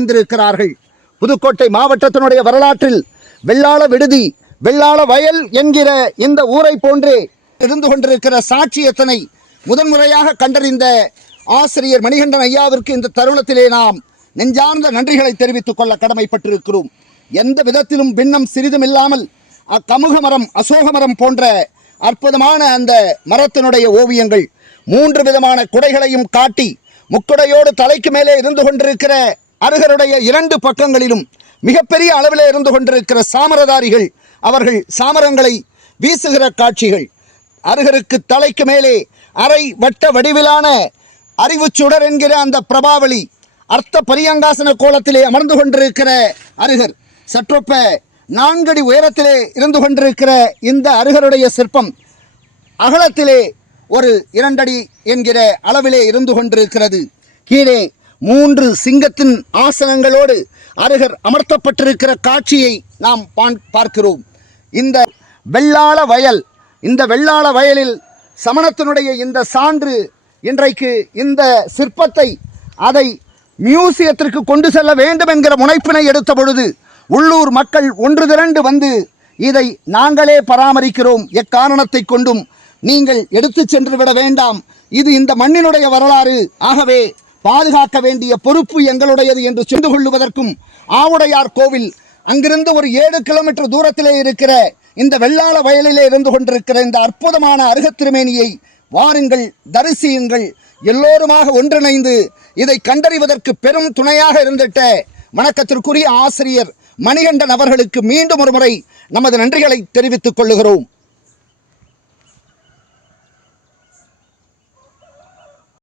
கண்டறிந்திருக்கிறார்கள் புதுக்கோட்டை மாவட்டத்தினுடைய வரலாற்றில் வெள்ளாள விடுதி வெள்ளாள வயல் என்கிற இந்த ஊரை போன்றே இருந்து கொண்டிருக்கிற சாட்சியத்தினை முதன்முறையாக கண்டறிந்த ஆசிரியர் மணிகண்டன் ஐயாவிற்கு இந்த தருணத்திலே நாம் நெஞ்சார்ந்த நன்றிகளை தெரிவித்துக் கொள்ள கடமைப்பட்டிருக்கிறோம். எந்த விதத்திலும் பின்னம் சிறிதும் இல்லாமல் அக்கமுக மரம் அசோக மரம் போன்ற அற்புதமான அந்த மரத்தினுடைய ஓவியங்கள் மூன்று விதமான குடைகளையும் காட்டி முக்குடையோடு தலைக்கு மேலே இருந்து கொண்டிருக்கிற அருகருடைய இரண்டு பக்கங்களிலும் மிகப்பெரிய அளவிலே இருந்து கொண்டிருக்கிற சாமரதாரிகள் அவர்கள் சாமரங்களை வீசுகிற காட்சிகள். அருகருக்கு தலைக்கு மேலே அரை வட்ட வடிவிலான அறிவுச்சுடர் என்கிற அந்த பிரபாவளி அர்த்த பரியங்காசன கோலத்திலே அமர்ந்து கொண்டிருக்கிற அருகர். சற்றொப்ப நான்கடி உயரத்திலே இருந்து கொண்டிருக்கிற இந்த அருகருடைய சிற்பம் அகலத்திலே ஒரு இரண்டடி என்கிற அளவிலே இருந்து கொண்டிருக்கிறது. கீழே மூன்று சிங்கத்தின் ஆசனங்களோடு அருகர் அமர்த்தப்பட்டிருக்கிற காட்சியை நாம் பான்- பார்க்கிறோம். இந்த வெள்ளாள வயல் இந்த வெள்ளாள வயலில் சமணத்தினுடைய இந்த சான்று இன்றைக்கு இந்த சிற்பத்தை அதை மியூசியத்திற்கு கொண்டு செல்ல வேண்டும் என்கிற முனைப்பினை எடுத்த பொழுது உள்ளூர் மக்கள் ஒன்று திரண்டு வந்து இதை நாங்களே பராமரிக்கிறோம். எக்காரணத்தை கொண்டும் நீங்கள் எடுத்துச் சென்று விட வேண்டாம். இது இந்த மண்ணினுடைய வரலாறு. ஆகவே பாதுகாக்க வேண்டிய பொறுப்பு எங்களுடையது என்று சென்று கொள்ளுவதற்கும் ஆவுடையார் கோவில் அங்கிருந்து ஒரு ஏழு கிலோமீட்டர் தூரத்திலே இருக்கிற இந்த வெள்ளாள வயலிலே இருந்து கொண்டிருக்கிற இந்த அற்புதமான அருகத்திருமேனியை வாருங்கள் தரிசியுங்கள். எல்லோருமாக ஒன்றிணைந்து இதை கண்டறிவதற்கு பெரும் துணையாக இருந்திட்ட வணக்கத்திற்குரிய ஆசிரியர் மணிகண்டன் அவர்களுக்கு மீண்டும் ஒரு முறை நமது நன்றிகளை தெரிவித்துக் கொள்ளுகிறோம்.